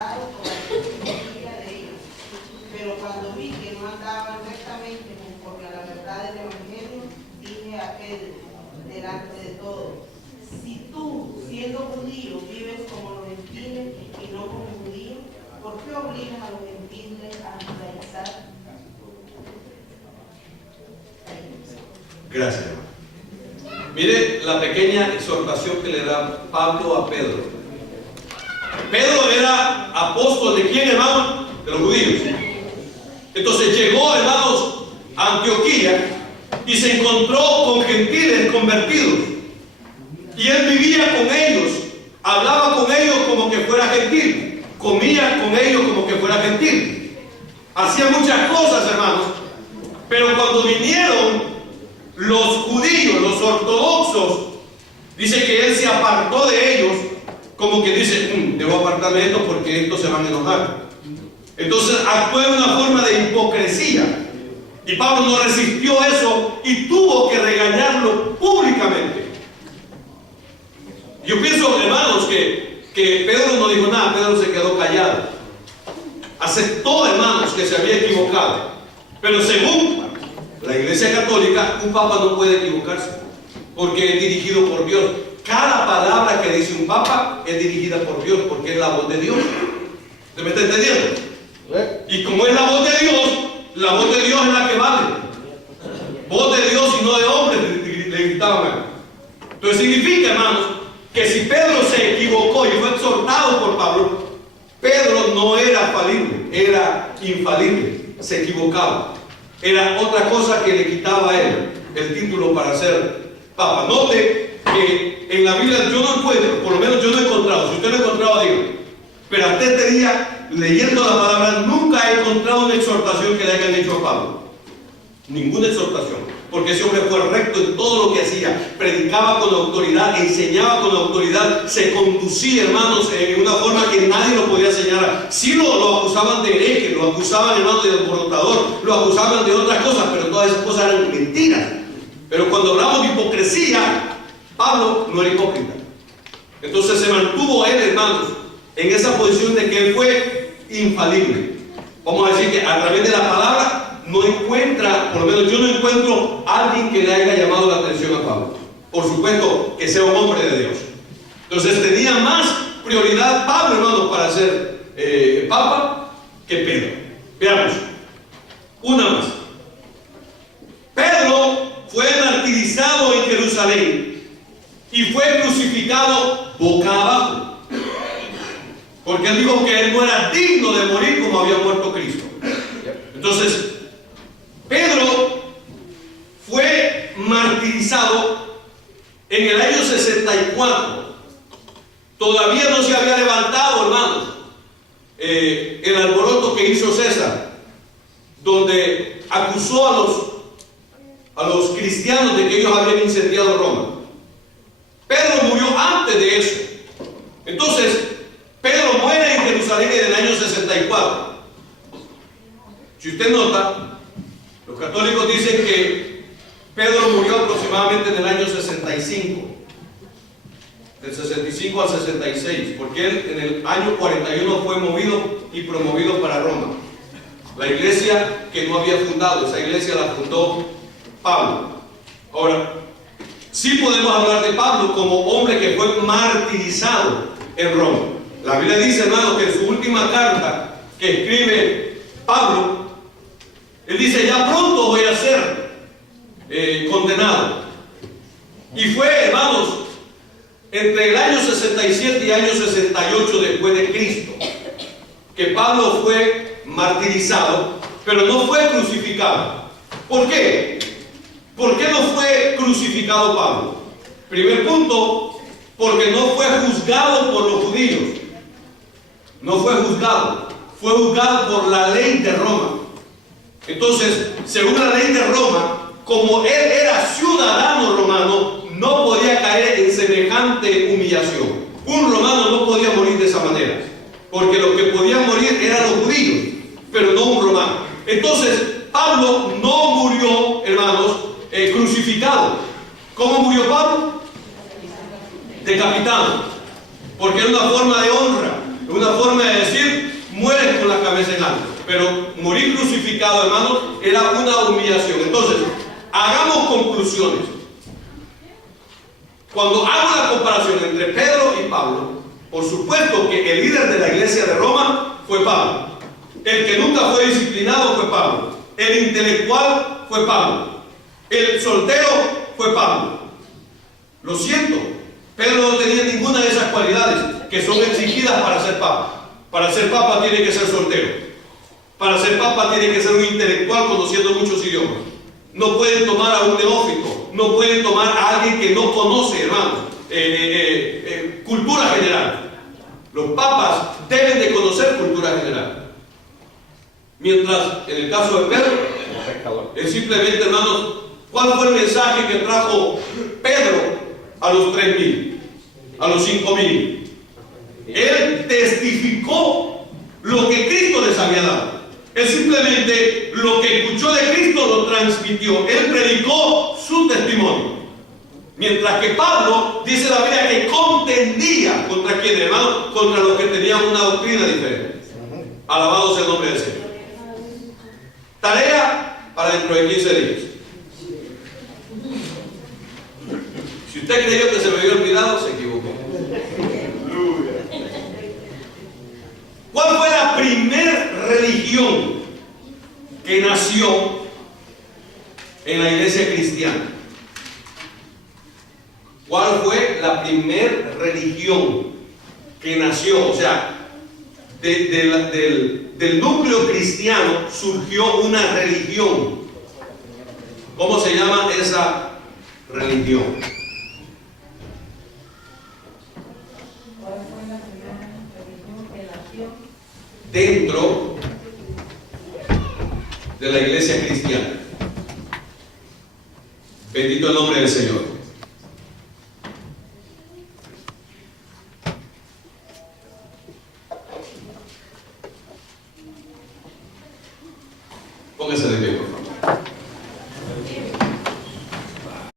de ellos. Pero cuando vi que no andaban rectamente conforme a la verdad del Evangelio, dije a Pedro, delante de todos: si tú, siendo judío, vives como los gentiles y no como judíos, ¿por qué obligas a los gentiles a judaizar? Gracias. Mire la pequeña exhortación que le da Pablo a Pedro. Pedro era apóstol de quién, hermano? De los judíos. Entonces llegó, hermanos, a Antioquía y se encontró con gentiles convertidos. Y él vivía con ellos, hablaba con ellos como que fuera gentil, comía con ellos como que fuera gentil. Hacía muchas cosas, hermanos. Pero cuando vinieron los judíos, los ortodoxos, dice que él se apartó de ellos, como que dice, debo apartarme de esto porque estos se van a enojar. Entonces actuó de una forma de hipocresía. Y Pablo no resistió eso y tuvo que regañarlo públicamente. Yo pienso, hermanos, que Pedro no dijo nada, Pedro se quedó callado. Aceptó, hermanos, que se había equivocado. Pero según la Iglesia Católica, un papa no puede equivocarse, porque es dirigido por Dios. Cada palabra que dice un papa es dirigida por Dios, porque es la voz de Dios. ¿Usted me está entendiendo? Y como es la voz de Dios es la que vale. Voz de Dios y no de hombre, le gritaban. Entonces significa, hermanos, que si Pedro se equivocó y fue exhortado por Pablo, Pedro no era falible, era infalible, se equivocaba. Era otra cosa que le quitaba a él el título para ser papa. Note que en la Biblia yo no encuentro, por lo menos yo no he encontrado, si usted lo ha encontrado, digo, pero hasta este día, leyendo la palabra, nunca he encontrado una exhortación que le hayan hecho a Pablo. Ninguna exhortación, porque ese hombre fue recto en todo lo que hacía, predicaba con autoridad, enseñaba con autoridad, se conducía, hermanos, en una forma que nadie lo podía señalar. Sí lo acusaban de hereje, lo acusaban, hermanos, de alborotador, lo acusaban de otras cosas, pero todas esas cosas eran mentiras. Pero cuando hablamos de hipocresía, Pablo no era hipócrita. Entonces se mantuvo él, hermanos, en esa posición de que él fue infalible. Vamos a decir que a través de la palabra no encuentra, por lo menos yo no encuentro a alguien que le haya llamado la atención a Pablo. Por supuesto que sea un hombre de Dios. Entonces tenía más prioridad Pablo, hermanos, para ser papa que Pedro. Veamos, una más. Pedro fue martirizado en Jerusalén y fue crucificado boca abajo, porque él dijo que él no era digno de morir como había muerto Cristo. Entonces Pedro fue martirizado en el año 64. Todavía no se había levantado, hermanos, el alboroto que hizo César, donde acusó a los cristianos de que ellos habían incendiado Roma. Pedro murió antes de eso. Entonces Pedro muere en Jerusalén en el año 64. Si usted nota, los católicos dicen que Pedro murió aproximadamente en el año 65, del 65 al 66, porque él en el año 41 fue movido y promovido para Roma. La iglesia que no había fundado, esa iglesia la fundó Pablo. Ahora, sí podemos hablar de Pablo como hombre que fue martirizado en Roma. La Biblia dice, hermano, que en su última carta que escribe Pablo, él dice: ya pronto voy a ser condenado. Y fue, hermanos, entre el año 67 y el año 68 después de Cristo, que Pablo fue martirizado, pero no fue crucificado. ¿Por qué? ¿Por qué no fue crucificado Pablo? Primer punto, porque no fue juzgado por los judíos. No fue juzgado, fue juzgado por la ley de Roma. Entonces, según la ley de Roma, como él era ciudadano romano, no podía caer en semejante humillación. Un romano no podía morir de esa manera, porque los que podían morir eran los judíos, pero no un romano. Entonces, Pablo no murió, hermanos, crucificado. ¿Cómo murió Pablo? Decapitado, porque era una forma de honra, una forma de decir: Pero morir crucificado, hermanos, era una humillación. Entonces, hagamos conclusiones. Cuando hago la comparación entre Pedro y Pablo, por supuesto que el líder de la iglesia de Roma fue Pablo. El que nunca fue disciplinado fue Pablo. El intelectual fue Pablo. El soltero fue Pablo. Lo siento, Pedro no tenía ninguna de esas cualidades que son exigidas para ser papa. Para ser papa tiene que ser soltero. Para ser papa tiene que ser un intelectual conociendo muchos idiomas. No pueden tomar a un neófito, no pueden tomar a alguien que no conoce, hermano, cultura general. Los papas deben de conocer cultura general. Mientras, en el caso de Pedro, es simplemente, hermanos, ¿cuál fue el mensaje que trajo Pedro a los 3,000, a los 5,000? Él testificó lo que Cristo les había dado. Él simplemente lo que escuchó de Cristo lo transmitió. Él predicó su testimonio. Mientras que Pablo, dice la Biblia, que contendía contra quién, hermano, contra los que tenían una doctrina diferente. Alabado sea el nombre del Señor. Tarea para dentro de 15 días. Si usted creyó que se me había olvidado, se equivocó. ¿Cuál fue la primera religión que nació en la iglesia cristiana? ¿Cuál fue la primera religión que nació? O sea, del núcleo cristiano surgió una religión. ¿Cómo se llama esa religión? ¿Cuál fue la primera religión que nació dentro de la iglesia cristiana? Bendito el nombre del Señor. Póngase de pie.